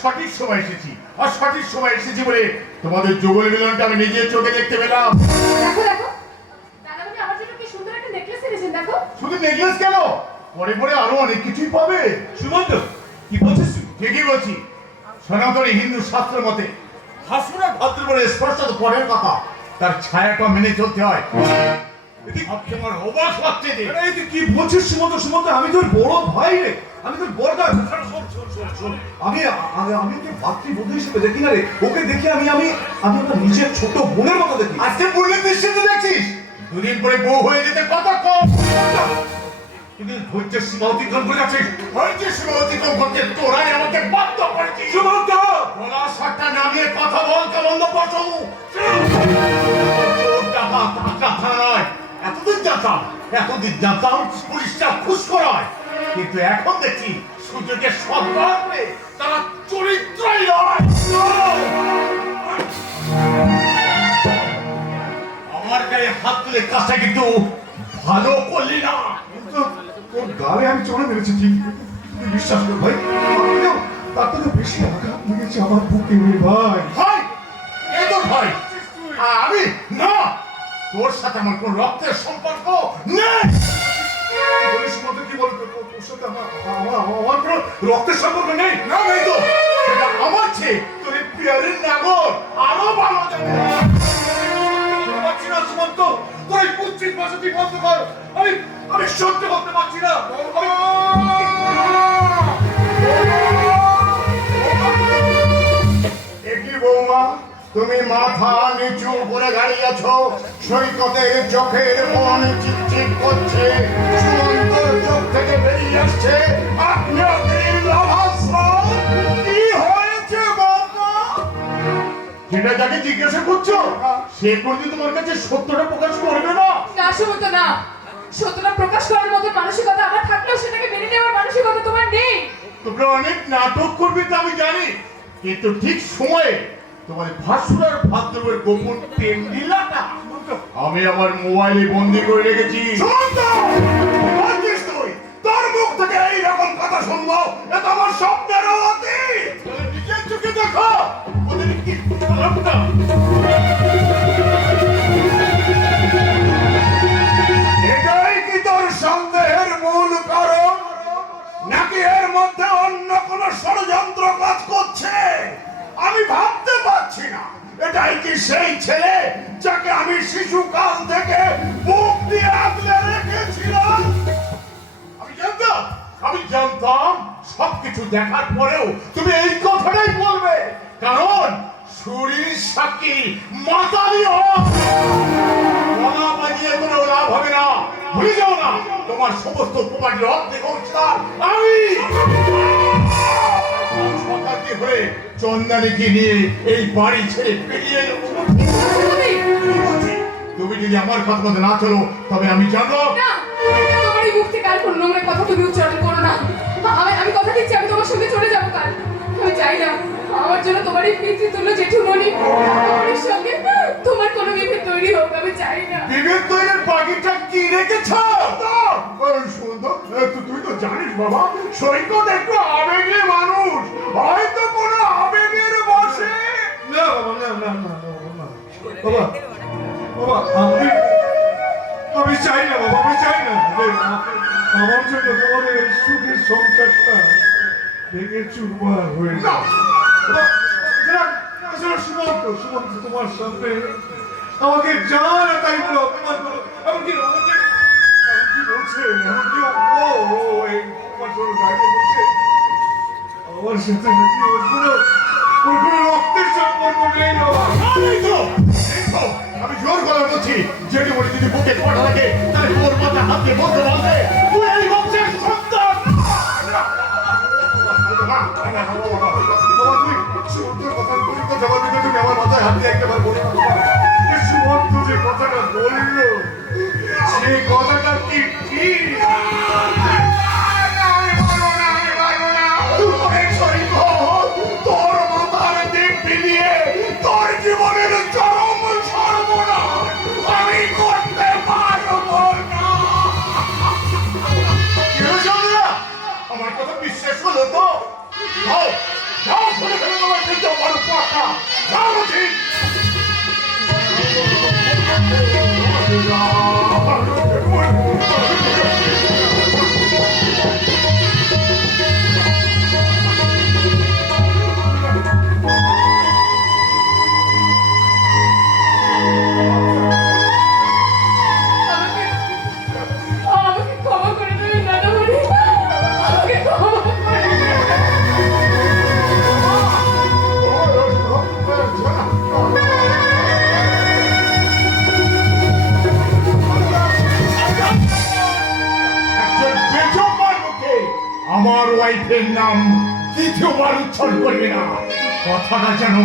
সঠিক সময় এসেছি, আর সঠিক সময় এসেছি বলে তোমাদের যুগল মিলনটা আমি নিজের চোখে দেখতে পেলাম। দেখো দেখো দাদামণি আমার জন্য কি সুন্দর একটা নেকলেস এনেছেন দেখো। শুধু নেকলেস কেন, পরে পরে আরো অনেক কিছুই পাবে। সুমন্ত কি বলছিস তুই? ঠিকই বলছি। সনাতনী হিন্দু শাস্ত্র মতে ভাসুরের ভাদ্রবরে স্পর্শ তো পরের কথা, তার ছায়াটা মেনে চলতে হয়। ভাবতে আমার অবাক লাগছে যে আরে তুই কি বলছিস সুমন্ত? সুমন্ত আমি তোর বড় ভাই রে, আমি তোর বড় ভাই। আমি আমি ওকে ভাতৃবধূ হিসেবে দেখি না রে, ওকে দেখি আমি আমি আমি আমার নিজের ছোট বোনের মতো দেখি। আজকে পূর্ণের দৃষ্টিতে দেখছিস, দুদিন পরে বউ হয়ে যেতে কত কম। কিন্তু ধৈর্যের সীমা অতিক্রম করে যাচ্ছিস। ধৈর্যের সীমা অতিক্রম করতে তোরাই আমাকে বাধ্য করেছিস। সুমন্ত গলা সারটা নামিয়ে কথা বলতে বন্ধ করছো। চোর ডাকাত আটকা থানা নয়। এতদিন জানতাম পুলিশটা খুশ করায়, কিন্তু এখন দেখছি সুযোগের সদ্ব্যবহারে তারা চরিত্রই নয়। আমার গায়ে হাত তুলে কাজটা কিন্তু ভালো করলি না। তোর গালে আমি চড়ে মেরেছি ঠিক, তুই বিশ্বাস কর ভাই, তার থেকে বেশি আঘাত লেগেছে আমার বুকে রে ভাই। ভাই এই তোর ভাই? আমি না, তোর সাথে আমার কোন রক্তের সম্পর্ক নেই। কি বল তোর সাথে আমার কোনো রক্তের সম্পর্ক নেই? না নেই তো, সেটা আমার চেয়ে তোর এই পিয়ারের নাগর আরো ভালো যাবে। পারছি না সুমন্ত, তোর এই কুচ্ছিত ভাষা তুই বন্ধ কর। আমি সহ্য করতে পারছি না। একই বৌমা, তুমি মাথা নিচু করে দাঁড়িয়ে আছো, সৈকতের চোখের মন চিকচিক করছে, সুমন্তর চোখ থেকে বেরিয়ে আসছে আগ্নেয়গিরির লাভাস্রাব। কি হয়েছে বাবা? যেটা যাকে জিজ্ঞাসা করছো সে কোনদিন তোমার কাছে সত্যটা প্রকাশ করবে না। না সুমন্ত না, সত্যটা প্রকাশ করার মতো মানসিকতা আমার থাকলেও সেটাকে মেনে নেওয়ার মানসিকতা তোমার নেই। তোমরা অনেক নাটক করবে তা আমি জানি, কিন্তু ঠিক সময়ে তোমার ভাসুরার ভাদ্রবের গোপন পেন্ডিলাটা আমি আমার মোবাইলে বন্দি করে রেখেছি। তোর মুখ থেকে এইরকম কথা শুনবো এটা আমার স্বপ্নেরও অতীত। নিজের চোখে দেখো ওদের কি খারাপটা। এটাই কি তোর সন্দেহের মূল কারণ, নাকি এর মধ্যে অন্য কোন ষড়যন্ত্র কাজ করছে? আমি ভাবতে পারছি না। এটাই কি সেই ছেলে যাকে আমি শিশুকাল থেকে বুক দিয়ে আগলে রেখেছিলাম? আমি জানতাম সবকিছু দেখার পরেও তুমি এই কথাটাই বলবে, কারণ শরীর সাক্ষী মাতারি গলা বাজিয়ে কোনো লাভ হবে না। ভুলে যাও না, তোমার সমস্ত প্রমাণের অর্ধেক অংশীদার আমি। সকালটি হয়ে চন্দানীকে নিয়ে এই বাড়ি ছেড়ে বেরিয়ে যাবো। তুমি যদি আমার কথা মতো না চলো তবে আমি জানবো না, তোমার এই মুখ থেকে আর কোনো নোংরা কথা তুমি উচ্চারণ করো না। আমি কথা দিচ্ছি আমি তোমার সঙ্গে চলে যাবো কাল। আমি চাই না আমার জন্য তোমার এই পিতৃতুল্য জেঠুমণি আমার সঙ্গে তোমার কোনো বিভেদ তৈরি হোক। আমি চাই না। বিভেদ তৈরির বাকিটা কি রেখেছ? সুন্দর, তুই তো জানিস বাবা, সৈকত একটু আবেগের মানুষ, হয়তো কোনো আবেগের বসে। না বাবা, না না না না বাবা, বাবা আমি চাই না বাবা, আমি চাই না। আমার জন্য তোমাদের এই সুখের সংসারটা ভেঙে চুরমার হয়ে যায়। সুমন্ত, সুমন্ত তোমার সামনে আমাকে যা না তাই বলো, অপমান করো, এমনকি বলছে, এমনকি ও এই অপমান করে দাঁড়িয়ে বলছে আমার সাথে নাকি ওর কোনো রক্তের সম্পর্ক নেই বাবা। আমি জোর করে বলছি, যেটি বলে যদি বুকে পড়া থাকে তাহলে তোর মাথা হাতে বলতে বলতে তুই এই বংশের সন্তান। জবাব দিতে তুমি আমার মাথায় হাত দিয়ে একবার বলে সুমন্ত যে কথাটা বললো সে কথাটা কি ঠিক? তোর মাথার দিক মিলিয়ে তোর জীবনের চরম সর্বনাশ আমি করতে পারবো না। আমার কথা বিশ্বাস হলো তো? যাও যাও ধরে ফেলে তোমার দ্বিতীয় বড় পাকা যাও উচিত আমাকে আমাকে ক্ষমা করে দেবেন দাদামণি, আমাকে ক্ষমা করে দেবেন। একজন বেজন্মার মুখে আমার ওয়াইফের নাম দ্বিতীয়বার উচ্চারণ করবে না, কথাটা যেন